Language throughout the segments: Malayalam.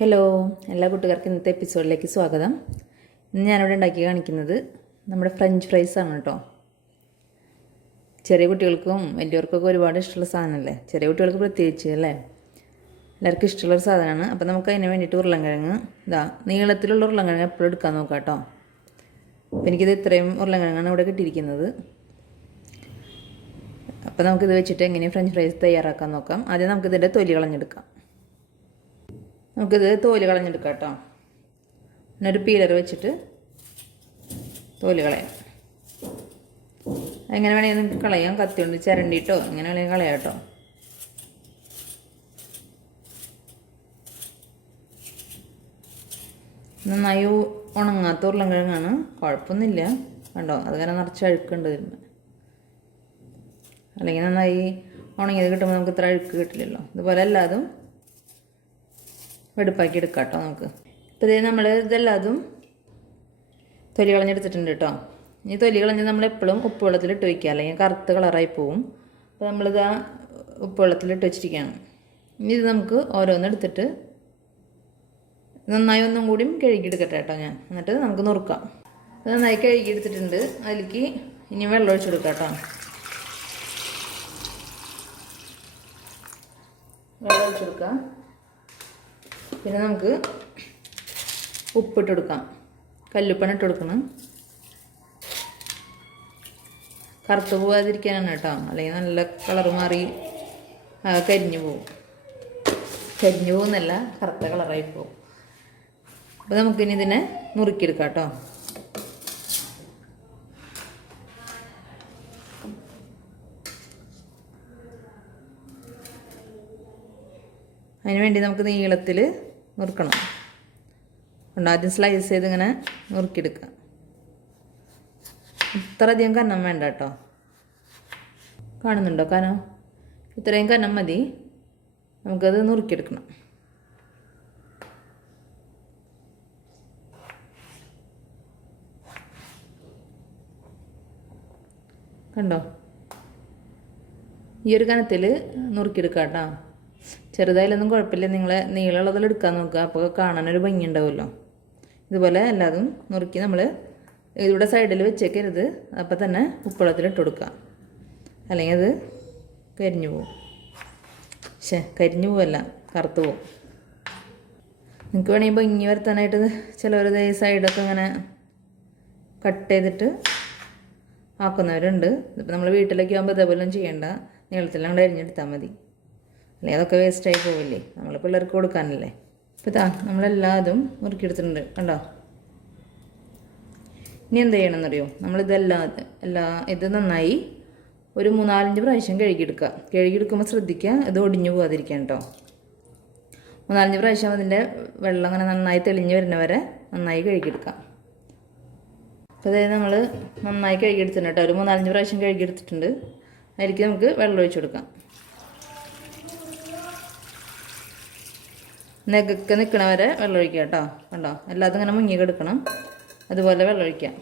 ഹലോ, എല്ലാ കൂട്ടുകാർക്കും ഇന്നത്തെ എപ്പിസോഡിലേക്ക് സ്വാഗതം. ഇന്ന് ഞാനിവിടെ ഉണ്ടാക്കി കാണിക്കുന്നത് നമ്മുടെ ഫ്രഞ്ച് ഫ്രൈസ് ആണ് കേട്ടോ. ചെറിയ കുട്ടികൾക്കും വലിയവർക്കൊക്കെ ഒരുപാട് ഇഷ്ടമുള്ള സാധനമല്ലേ, ചെറിയ കുട്ടികൾക്ക് പ്രത്യേകിച്ച് അല്ലേ, എല്ലാവർക്കും ഇഷ്ടമുള്ളൊരു സാധനമാണ്. അപ്പോൾ നമുക്ക് അതിന് വേണ്ടിയിട്ട് ഉരുളൻകിഴങ്ങ് നീളത്തിലുള്ള ഉരുളൻകിഴങ്ങ് എപ്പോഴും എടുക്കാൻ നോക്കാം കേട്ടോ. അപ്പോൾ എനിക്കിത് ഇത്രയും ഉരുളൻകിഴങ്ങാണ് ഇവിടെ കിട്ടിയിരിക്കുന്നത്. അപ്പോൾ നമുക്കിത് വെച്ചിട്ട് എങ്ങനെയും ഫ്രഞ്ച് ഫ്രൈസ് തയ്യാറാക്കാൻ നോക്കാം. ആദ്യം നമുക്കിതിൻ്റെ തൊലി കളഞ്ഞെടുക്കാം. നമുക്കിത് തോല് കളഞ്ഞെടുക്കാം കേട്ടോ. പിന്നെ ഒരു പീലർ വെച്ചിട്ട് തോല് കളയാം. എങ്ങനെ വേണമെങ്കിൽ നിങ്ങൾക്ക് കളയാം, കത്തി കൊണ്ട് ചിരണ്ടിയിട്ടോ എങ്ങനെ വേണമെങ്കിൽ കളയാം കേട്ടോ. നന്നായി ഉണങ്ങാത്ത ഉരുളൻകിഴങ്ങാണ്, കുഴപ്പമൊന്നുമില്ല കണ്ടോ, അത് കാരണം നിറച്ച് അഴുക്കുണ്ട് ഇതിന്. അല്ലെങ്കിൽ നന്നായി ഉണങ്ങിയത് കിട്ടുമ്പോൾ നമുക്ക് ഇത്ര അഴുക്ക് കിട്ടില്ലല്ലോ. ഇതുപോലെ എല്ലാതും വെടുപ്പാക്കി എടുക്കാം കേട്ടോ നമുക്ക്. ഇപ്പോൾ ഇതേ നമ്മൾ ഇതെല്ലാതും തൊലി കളഞ്ഞെടുത്തിട്ടുണ്ട് കേട്ടോ. ഈ തൊലി കളഞ്ഞ് നമ്മളെപ്പോഴും ഉപ്പ് വെള്ളത്തിലിട്ട് വയ്ക്കുക, അല്ലെങ്കിൽ കറുത്ത കളറായി പോവും. അപ്പോൾ നമ്മളിത് ആ ഉപ്പ് വെള്ളത്തിലിട്ട് വെച്ചിരിക്കുകയാണ്. ഇനി ഇത് നമുക്ക് ഓരോന്നെടുത്തിട്ട് നന്നായി ഒന്നും കൂടിയും കഴുകിയെടുക്കട്ടെ കേട്ടോ ഞാൻ, എന്നിട്ട് നമുക്ക് നുറുക്കാം. നന്നായി കഴുകിയെടുത്തിട്ടുണ്ട്. അതിലേക്ക് ഇനി വെള്ളം ഒഴിച്ചു കൊടുക്കാം കേട്ടോ. വെള്ളം ഒഴിച്ചു കൊടുക്കാം. പിന്നെ നമുക്ക് ഉപ്പിട്ട് കൊടുക്കാം, കല്ലുപ്പാണ് ഇട്ട് കൊടുക്കണം. കറുത്ത് പോകാതിരിക്കാനാണ് കേട്ടോ, അല്ലെങ്കിൽ നല്ല കളറ് മാറി കരിഞ്ഞു പോവും. കരിഞ്ഞു പോകുന്നല്ല, കറുത്ത കളറായി പോവും. അപ്പോൾ നമുക്കിനി ഇതിനെ നുറുക്കിയെടുക്കാം കേട്ടോ. അതിന് വേണ്ടി നമുക്ക് നീളത്തിൽ നുറുക്കണം. അതുകൊണ്ട് ആദ്യം സ്ലൈസ് ചെയ്ത് ഇങ്ങനെ നുറുക്കിയെടുക്കുക. ഇത്ര അധികം കനം വേണ്ട കേട്ടോ. കാണുന്നുണ്ടോ കനം? ഇത്രയും കനം മതി. നമുക്കത് നുറുക്കിയെടുക്കണം. കണ്ടോ, ഈ ഒരു കനത്തിൽ നുറുക്കിയെടുക്കാം കേട്ടോ. ചെറുതായാലൊന്നും കുഴപ്പമില്ല, നിങ്ങളെ നീളമുള്ളതിൽ എടുക്കാൻ നോക്കുക, അപ്പോൾ കാണാനൊരു ഭംഗി ഉണ്ടാവുമല്ലോ. ഇതുപോലെ എല്ലാതും നുറുക്കി നമ്മൾ ഇവിടെ സൈഡിൽ വെച്ചേക്കരുത്, അപ്പോൾ തന്നെ ഉപ്പുവെള്ളത്തിലിട്ട് കൊടുക്കുക, അല്ലെങ്കിൽ അത് കരിഞ്ഞു പോവും. കരിഞ്ഞു പോവല്ല, കറുത്ത് പോവും. നിങ്ങൾക്ക് വേണമെങ്കിൽ ഭംഗി വരുത്താനായിട്ട് ചിലവരത് ഈ സൈഡൊക്കെ ഇങ്ങനെ കട്ട് ചെയ്തിട്ട് ആക്കുന്നവരുണ്ട്. ഇതിപ്പോൾ നമ്മൾ വീട്ടിലേക്ക് ആകുമ്പോൾ ഇതേപോലെ ചെയ്യേണ്ട, നീളത്തിൽ അങ്ങോട്ട് അരിഞ്ഞെടുത്താൽ മതി, അല്ലെങ്കിൽ അതൊക്കെ വേസ്റ്റായി പോവില്ലേ, നമ്മൾ പിള്ളേർക്ക് കൊടുക്കാനല്ലേ. ഇപ്പോൾ നമ്മളെല്ലാതും നുറുക്കിയെടുത്തിട്ടുണ്ട് കണ്ടോ. ഇനി എന്ത് ചെയ്യണമെന്നറിയോ, ഇത് നന്നായി ഒരു 3-4 പ്രാവശ്യം കഴുകിയെടുക്കുക. കഴുകിയെടുക്കുമ്പോൾ ശ്രദ്ധിക്കുക, ഇത് ഒടിഞ്ഞു പോകാതിരിക്കാൻ കേട്ടോ. 3-4 പ്രാവശ്യം അതിൻ്റെ വെള്ളം അങ്ങനെ നന്നായി തെളിഞ്ഞ് വരുന്നവരെ നന്നായി കഴുകിയെടുക്കാം. അപ്പോൾ അതായത് നമ്മൾ നന്നായി കഴുകിയെടുത്തിട്ടുണ്ട് കേട്ടോ. ഒരു 3-4 പ്രാവശ്യം കഴുകിയെടുത്തിട്ടുണ്ട്. അതിലേക്ക് നമുക്ക് വെള്ളം ഒഴിച്ചു കൊടുക്കാം. നെഗൊക്കെ നിൽക്കണ വരെ വെള്ളം ഒഴിക്കുക കേട്ടോ. കണ്ടോ, എല്ലാതും ഇങ്ങനെ മുങ്ങി കിടക്കണം, അതുപോലെ വെള്ളം ഒഴിക്കാം.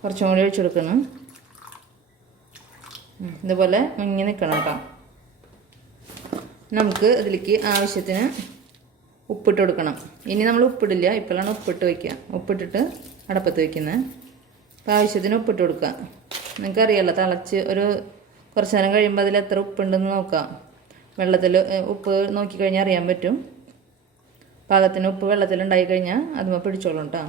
കുറച്ചും കൂടി ഒഴിച്ചു കൊടുക്കണം. ഇതുപോലെ മുങ്ങി നിൽക്കണം കേട്ടോ. നമുക്ക് ഇതിലേക്ക് ആവശ്യത്തിന് ഉപ്പിട്ട് കൊടുക്കണം. ഇനി നമ്മൾ ഉപ്പിടില്ല, ഇപ്പോഴാണ് ഉപ്പിട്ട് വയ്ക്കുക. ഉപ്പിട്ടിട്ട് അടപ്പത്ത് വയ്ക്കുന്നത്. അപ്പോൾ ആവശ്യത്തിന് ഉപ്പിട്ട് കൊടുക്കുക. നിങ്ങൾക്കറിയാമല്ലോ, തിളച്ച് ഒരു കുറച്ച് നേരം കഴിയുമ്പോൾ അതിൽ എത്ര ഉപ്പുണ്ടെന്ന് നോക്കാം. വെള്ളത്തിൽ ഉപ്പ് നോക്കിക്കഴിഞ്ഞാൽ അറിയാൻ പറ്റും. പാകത്തിന് ഉപ്പ് വെള്ളത്തിലുണ്ടായി കഴിഞ്ഞാൽ അതുമ്പോൾ പിടിച്ചോളും കേട്ടോ.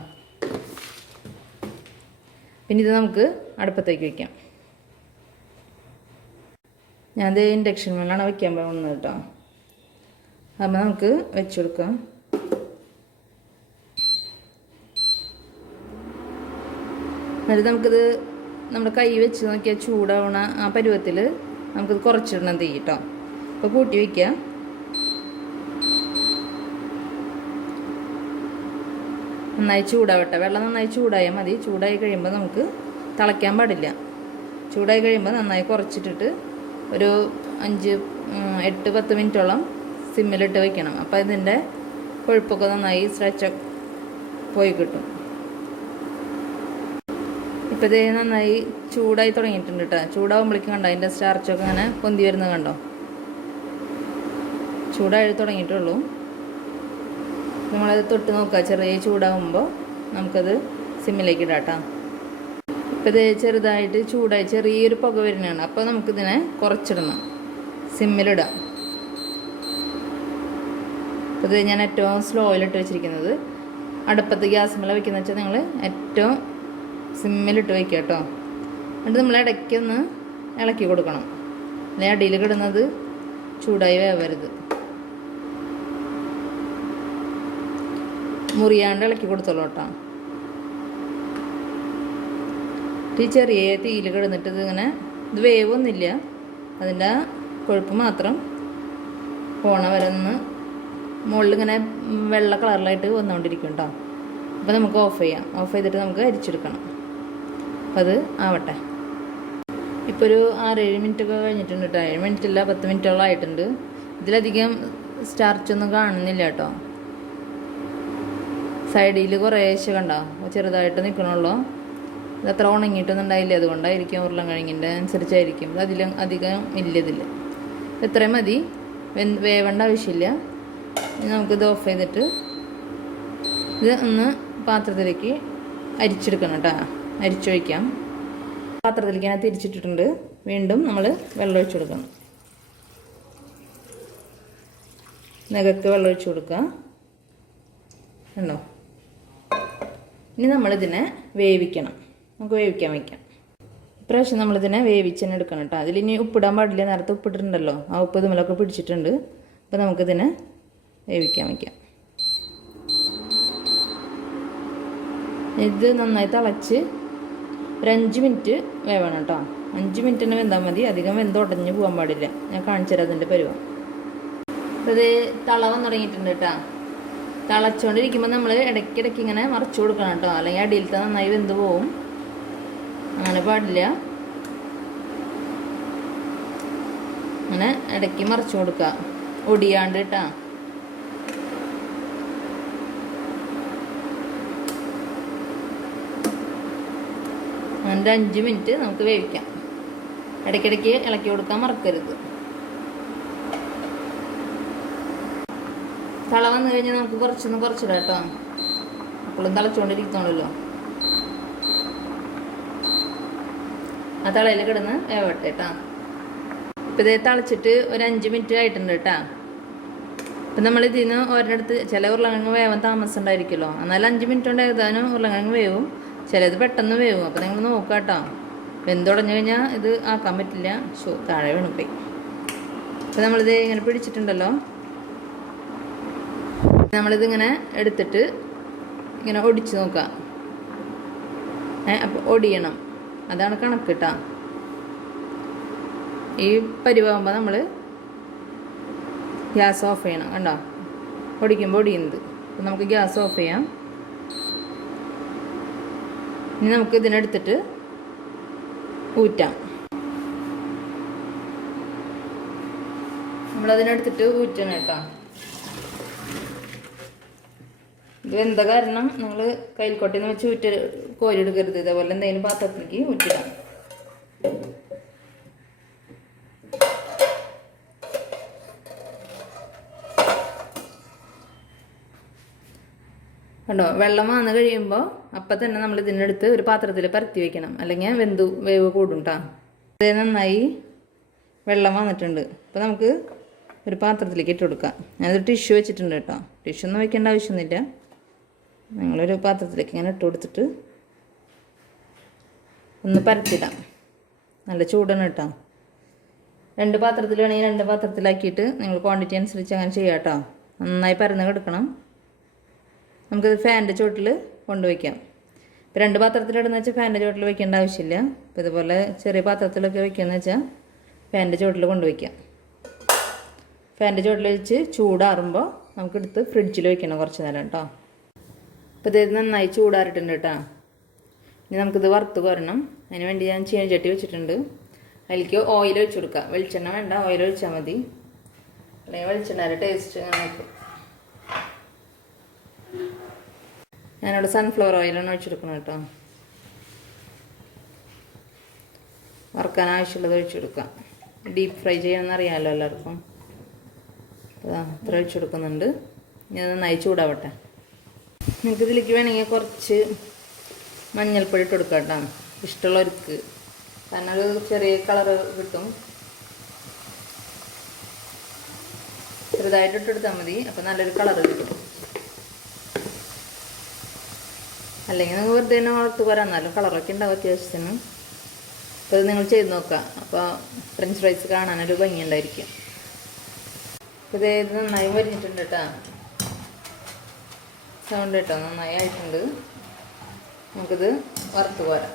പിന്നെ ഇത് നമുക്ക് അടുപ്പത്തേക്ക് വയ്ക്കാം. ഞാനത് ഇൻഡക്ഷൻ മേലാണ് വയ്ക്കാൻ പോകുന്നത് കേട്ടോ. അപ്പോൾ നമുക്ക് വെച്ച് കൊടുക്കാം. എന്നിട്ട് നമുക്കിത് നമ്മുടെ കൈ വെച്ച് നോക്കിയാൽ ചൂടാവണ ആ പരുവത്തിൽ നമുക്കിത് കുറച്ചിടണം തീ കേട്ടോ. അപ്പോൾ കൂട്ടി വയ്ക്കുക. നന്നായി ചൂടാവട്ടെ, വെള്ളം നന്നായി ചൂടായാൽ മതി. ചൂടായി കഴിയുമ്പോൾ നമുക്ക് തിളയ്ക്കാൻ പാടില്ല. ചൂടായി കഴിയുമ്പോൾ നന്നായി കുറച്ചിട്ടിട്ട് ഒരു 5-8-10 മിനിറ്റോളം സിമ്മിലിട്ട് വയ്ക്കണം. അപ്പോൾ ഇതിൻ്റെ കൊഴുപ്പൊക്കെ നന്നായി സ്ട്രെച്ച് പോയി കിട്ടും. ഇപ്പോൾ ഇത് നന്നായി ചൂടായി തുടങ്ങിയിട്ടുണ്ട് കേട്ടോ. ചൂടാകുമ്പോഴേക്കും കണ്ടോ അതിൻ്റെ സ്റ്റാർച്ചൊക്കെ അങ്ങനെ പൊന്തി വരുന്നത് കണ്ടോ. ചൂടായി തുടങ്ങിയിട്ടുള്ളൂ. നമ്മളത് തൊട്ട് നോക്കുക. ചെറിയ ചൂടാകുമ്പോൾ നമുക്കത് സിമ്മിലേക്ക് ഇടാം കേട്ടോ. ഇപ്പോൾ ഇത് ചെറുതായിട്ട് ചൂടായി ചെറിയൊരു പുക വരുന്നതാണ്. അപ്പോൾ നമുക്കിതിനെ കുറച്ചിടണം, സിമ്മിലിടാം. അപ്പോൾ ഇത് ഞാൻ ഏറ്റവും സ്ലോയിലിട്ട് വെച്ചിരിക്കുന്നത്. അടുപ്പത്ത് ഗ്യാസ് മേലെ വയ്ക്കുന്ന വെച്ചാൽ നിങ്ങൾ ഏറ്റവും സിമ്മിലിട്ട് വയ്ക്കുക കേട്ടോ. എന്നിട്ട് നമ്മൾ ഇടയ്ക്കൊന്ന് ഇളക്കി കൊടുക്കണം. അല്ലെങ്കിൽ അടിയിൽ കിടുന്നത് ചൂടായി വേവരുത്. മുറിയാണ്ട് ഇളക്കി കൊടുത്തോളൂ കേട്ടോ. ഈ ചെറിയ തീയിൽ കിടന്നിട്ട് ഇത് വേവൊന്നുമില്ല, അതിൻ്റെ കൊഴുപ്പ് മാത്രം പോണ വരെ ഒന്ന് മുകളിലിങ്ങനെ വെള്ള കളറിലായിട്ട് വന്നുകൊണ്ടിരിക്കും കേട്ടോ. അപ്പോൾ നമുക്ക് ഓഫ് ചെയ്യാം. ഓഫ് ചെയ്തിട്ട് നമുക്ക് അരിച്ചെടുക്കണം. അപ്പോൾ അത് ആവട്ടെ. ഇപ്പോൾ ഒരു 6-7 മിനിറ്റൊക്കെ കഴിഞ്ഞിട്ടുണ്ട് കേട്ടോ. 7 മിനിറ്റില്ല, 10 മിനിറ്റോളം ആയിട്ടുണ്ട്. ഇതിലധികം സ്റ്റാർച്ചൊന്നും കാണുന്നില്ല കേട്ടോ. സൈഡിൽ കുറേശ്ശെ കണ്ടോ ചെറുതായിട്ട് നിൽക്കണുള്ളൂ. ഇത് അത്ര ഉണങ്ങിയിട്ടൊന്നും ഉണ്ടായില്ല, അതുകൊണ്ടായിരിക്കും ഉരുളൻകിഴങ്ങിൻ്റെ അനുസരിച്ചായിരിക്കും. അധികം ഇല്ല ഇതിൽ. ഇത്രയും മതി, വേവേണ്ട ആവശ്യമില്ല. ഇനി നമുക്കിത് ഓഫ് ചെയ്തിട്ട് ഇത് ഒന്ന് പാത്രത്തിലേക്ക് അരിച്ചെടുക്കണം കേട്ടോ. അരിച്ചൊഴിക്കാം. പാത്രത്തിലേക്ക് ഞാൻ തിരിച്ചിട്ടിട്ടുണ്ട്. വീണ്ടും നമ്മൾ വെള്ളം ഒഴിച്ച് കൊടുക്കണം. നഖക്ക് വെള്ളം ഒഴിച്ച് കൊടുക്കുക ഉണ്ടോ. ഇനി നമ്മളിതിനെ വേവിക്കണം. നമുക്ക് വേവിക്കാൻ വയ്ക്കാം. ഇപ്രാവശ്യം നമ്മളിതിനെ വേവിച്ചെന്നെ എടുക്കണം കേട്ടോ. അതിലിനി ഉപ്പിടാൻ പാടില്ല. നേരത്തെ ഉപ്പിട്ടിട്ടുണ്ടല്ലോ, ആ ഉപ്പ് ഇതുമലൊക്കെ പിടിച്ചിട്ടുണ്ട്. അപ്പോൾ നമുക്കിതിനെ വേവിക്കാൻ വയ്ക്കാം. ഇത് നന്നായി തിളച്ച് ഒരു 5 മിനിറ്റ് വേവണം കേട്ടോ. 5 മിനിറ്റ് തന്നെ വെന്താൽ മതി. അധികം വെന്തുടഞ്ഞ് പോകാൻ പാടില്ല. ഞാൻ കാണിച്ചു തരാം അതിൻ്റെ പരുവം. അപ്പോൾ ഇത് തിളവൻ തുടങ്ങിയിട്ടുണ്ട് കേട്ടോ. തിളച്ചുകൊണ്ടിരിക്കുമ്പോൾ നമ്മൾ ഇടയ്ക്കിടയ്ക്ക് ഇങ്ങനെ മറിച്ച് കൊടുക്കണം കേട്ടോ, അല്ലെങ്കിൽ അടിയിലത്തെ നന്നായി വെന്ത് പോവും. അങ്ങനെ പാടില്ല. അങ്ങനെ ഇടയ്ക്ക് മറിച്ച് കൊടുക്കുക, ഒടിയാണ്ട് കേട്ടോ. അങ്ങനെ 5 മിനിറ്റ് നമുക്ക് വേവിക്കാം. ഇടയ്ക്കിടയ്ക്ക് ഇളക്കി കൊടുക്കാൻ മറക്കരുത്. തള വന്നു കഴിഞ്ഞാൽ നമുക്ക് കുറച്ചിടാം കേട്ടോ. അപ്പോഴും തിളച്ചുകൊണ്ടിരിക്കണമല്ലോ. ആ തളയിൽ കിടന്ന് വേവട്ടെ കേട്ടോ. ഇപ്പം ഇതേ തിളച്ചിട്ട് ഒരു 5 മിനിറ്റ് ആയിട്ടുണ്ട് കേട്ടോ. ഇപ്പം നമ്മൾ ഇതിൽ നിന്ന് ഒരിടത്ത് ചില ഉരുളക്കിഴങ്ങ് വേവാൻ താമസം ഉണ്ടായിരിക്കുമല്ലോ. എന്നാലും 5 മിനിറ്റ് കൊണ്ട് ഏതാനും ഉരുളക്കിഴങ്ങ് വേവും, ചിലത് പെട്ടെന്ന് വേവും. അപ്പോൾ നിങ്ങൾ നോക്കുക കേട്ടോ. വെന്തുടഞ്ഞു കഴിഞ്ഞാൽ ഇത് ആക്കാൻ പറ്റില്ല. താഴെ വീണുപോയി. അപ്പോൾ നമ്മളിത് ഇങ്ങനെ പിടിച്ചിട്ടുണ്ടല്ലോ. നമ്മളിതിങ്ങനെ എടുത്തിട്ട് ഇങ്ങനെ ഒടിച്ച് നോക്കാം. അപ്പോൾ ഒടിയണം, അതാണ് കണക്ക് കേട്ടോ. ഈ പരിവാകുമ്പോൾ നമ്മൾ ഗ്യാസ് ഓഫ് ചെയ്യണം. കണ്ടോ, ഒടിക്കുമ്പോൾ ഒടിയുന്നത്. അപ്പം നമുക്ക് ഗ്യാസ് ഓഫ് ചെയ്യാം. ഇനി നമുക്ക് ഇതിനെടുത്തിട്ട് ഊറ്റാം. നമ്മളതിനെടുത്തിട്ട് ഊറ്റണം കേട്ടോ. ഇത് വെന്ത കാരണം നിങ്ങൾ കയ്യിൽക്കൊട്ടിന്ന് വെച്ച് കോരിയെടുക്കരുത്. ഇതേപോലെ എന്തെങ്കിലും പാത്രത്തിലേക്ക് ഊറ്റിടാം. കണ്ടോ, വെള്ളം വന്ന് കഴിയുമ്പോൾ അപ്പം തന്നെ നമ്മൾ ഇതിനെടുത്ത് ഒരു പാത്രത്തിൽ പരത്തി വെക്കണം, അല്ലെങ്കിൽ വേവ് കൂടും കേട്ടോ. ഇത് നന്നായി വെള്ളം വന്നിട്ടുണ്ട്. അപ്പോൾ നമുക്ക് ഒരു പാത്രത്തിലേക്ക് ഇട്ട് കൊടുക്കാം. ഞാനൊരു ടിഷ്യൂ വെച്ചിട്ടുണ്ട് കേട്ടോ. ടിഷ്യൂ ഒന്നും വെക്കേണ്ട ആവശ്യമൊന്നുമില്ല. നിങ്ങളൊരു പാത്രത്തിലേക്ക് ഇങ്ങനെ ഇട്ട് കൊടുത്തിട്ട് ഒന്ന് പരത്തിടാം. നല്ല ചൂടാണ് കേട്ടോ. 2 പാത്രത്തിൽ വേണമെങ്കിൽ 2 പാത്രത്തിലാക്കിയിട്ട് നിങ്ങൾ ക്വാണ്ടിറ്റി അനുസരിച്ച് അങ്ങനെ ചെയ്യാം കേട്ടോ. നന്നായി പരന്ന് കിടക്കണം. നമുക്കത് ഫാനിൻ്റെ ചുവട്ടിൽ കൊണ്ടുവയ്ക്കാം. ഇപ്പോൾ 2 പാത്രത്തിലിടുന്ന വെച്ചാൽ ഫാനിൻ്റെ ചുവട്ടിൽ വയ്ക്കേണ്ട ആവശ്യമില്ല. ഇപ്പോൾ ഇതുപോലെ ചെറിയ പാത്രത്തിലൊക്കെ വയ്ക്കുകയെന്ന് വെച്ചാൽ ഫാനിൻ്റെ ചുവട്ടിൽ കൊണ്ടുവയ്ക്കാം. ഫാനിൻ്റെ ചുവട്ടിൽ വെച്ച് ചൂടാറുമ്പോൾ നമുക്കെടുത്ത് ഫ്രിഡ്ജിൽ വയ്ക്കണം കുറച്ച് നേരം കേട്ടോ. അപ്പോൾ ഇത് നന്നായി ചൂടാറിയിട്ടുണ്ട് കേട്ടോ. ഇനി നമുക്കിത് വറുത്ത് കോരണം. അതിന് വേണ്ടി ഞാൻ ചീനച്ചട്ടി വെച്ചിട്ടുണ്ട്. അതിലേക്ക് ഓയിൽ ഒഴിച്ച് കൊടുക്കുക. വെളിച്ചെണ്ണ വേണ്ട, ഓയിൽ ഒഴിച്ചാൽ മതി. അല്ലെങ്കിൽ വെളിച്ചെണ്ണയുടെ ടേസ്റ്റ് നമുക്ക്. ഞാനിവിടെ സൺഫ്ലവർ ഓയിലാണ് ഒഴിച്ചെടുക്കണം കേട്ടോ. വറുക്കാൻ ആവശ്യമുള്ളത് ഒഴിച്ചു കൊടുക്കാം. ഡീപ്പ് ഫ്രൈ ചെയ്യണമെന്ന് അറിയാമല്ലോ എല്ലാവർക്കും. ഇത്ര ഒഴിച്ച് കൊടുക്കുന്നുണ്ട്. ഇനി നന്നായി ചൂടാവട്ടെ. നിങ്ങൾക്ക് ഇതിലേക്ക് വേണമെങ്കിൽ കുറച്ച് മഞ്ഞൾപ്പൊടി ഇട്ട് കൊടുക്കാം കേട്ടോ, ഇഷ്ടമുള്ളവർക്ക്. കാരണം ഒരു ചെറിയ കളറ് കിട്ടും. ചെറുതായിട്ട് ഇട്ടെടുത്താൽ മതി, അപ്പോൾ നല്ലൊരു കളറ് കിട്ടും. അല്ലെങ്കിൽ നിങ്ങൾ വെറുതെ തന്നെ വളർത്ത് പോരാ, എന്നാലും കളറൊക്കെ ഉണ്ടാവും അത്യാവശ്യത്തിന്. അപ്പോൾ ഇത് നിങ്ങൾ ചെയ്ത് നോക്കുക. അപ്പോൾ ഫ്രഞ്ച് ഫ്രൈസ് കാണാനൊരു ഭംഗിയുണ്ടായിരിക്കും. അപ്പോൾ ഇത് നന്നായി വരിഞ്ഞിട്ടുണ്ട് കേട്ടോ. സൗണ്ട് കേട്ടോ, നന്നായി ആയിട്ടുണ്ട്. നമുക്കിത് വറുത്ത് പോരാം.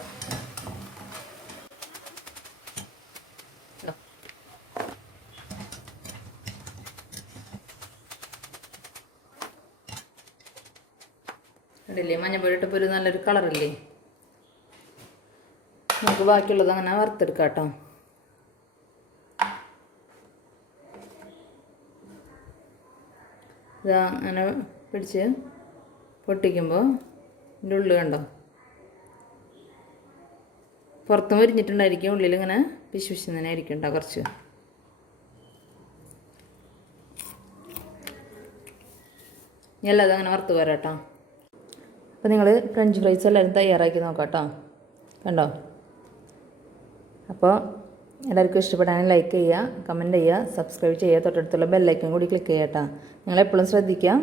കണ്ടില്ലേ, മഞ്ഞപ്പൊടി ഇട്ടപ്പോൾ ഒരു നല്ലൊരു കളറില്ലേ. നമുക്ക് ബാക്കിയുള്ളത് അങ്ങനെ വറുത്തെടുക്കാം കേട്ടോ. ഇതാ അങ്ങനെ പിടിച്ച് പൊട്ടിക്കുമ്പോൾ ഇതിൻ്റെ ഉള്ളിൽ കണ്ടോ, പുറത്തും വരിഞ്ഞിട്ടുണ്ടായിരിക്കും, ഉള്ളിൽ ഇങ്ങനെ പിശു പിശു തന്നെ ആയിരിക്കും കേട്ടോ കുറച്ച്. എല്ലാം അതങ്ങനെ വറുത്ത് പോരാ കേട്ടോ. അപ്പോൾ നിങ്ങൾ ഫ്രഞ്ച് ഫ്രൈസ് എല്ലാവരും തയ്യാറാക്കി നോക്കാം കേട്ടോ. കണ്ടോ? അപ്പോൾ എല്ലാവർക്കും ഇഷ്ടപ്പെടാനും ലൈക്ക് ചെയ്യുക, കമൻറ്റ് ചെയ്യുക, സബ്സ്ക്രൈബ് ചെയ്യുക, തൊട്ടടുത്തുള്ള ബെല്ലൈക്കൺ കൂടി ക്ലിക്ക് ചെയ്യുക കേട്ടോ. നിങ്ങളെപ്പോഴും ശ്രദ്ധിക്കുക,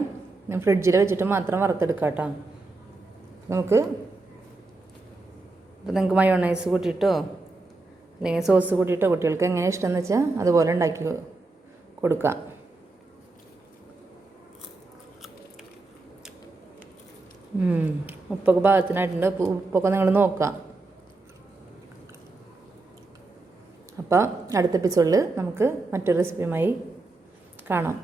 ഫ്രിഡ്ജിൽ വെച്ചിട്ട് മാത്രം വറുത്തെടുക്കുക കേട്ടോ. നമുക്ക് ഇപ്പോൾ നിങ്ങൾക്ക് മയോണൈസ് കൂട്ടിയിട്ടോ അല്ലെങ്കിൽ സോസ് കൂട്ടിയിട്ടോ കുട്ടികൾക്ക് എങ്ങനെ ഇഷ്ടമെന്ന് വെച്ചാൽ അതുപോലെ ഉണ്ടാക്കി കൊടുക്കുക. ഉപ്പൊക്കെ പാകത്തിനായിട്ടുണ്ട്. ഉപ്പൊക്കെ നിങ്ങൾ നോക്കുക. അപ്പോൾ അടുത്ത എപ്പിസോഡിൽ നമുക്ക് മറ്റൊരു റെസിപ്പിയുമായി കാണാം.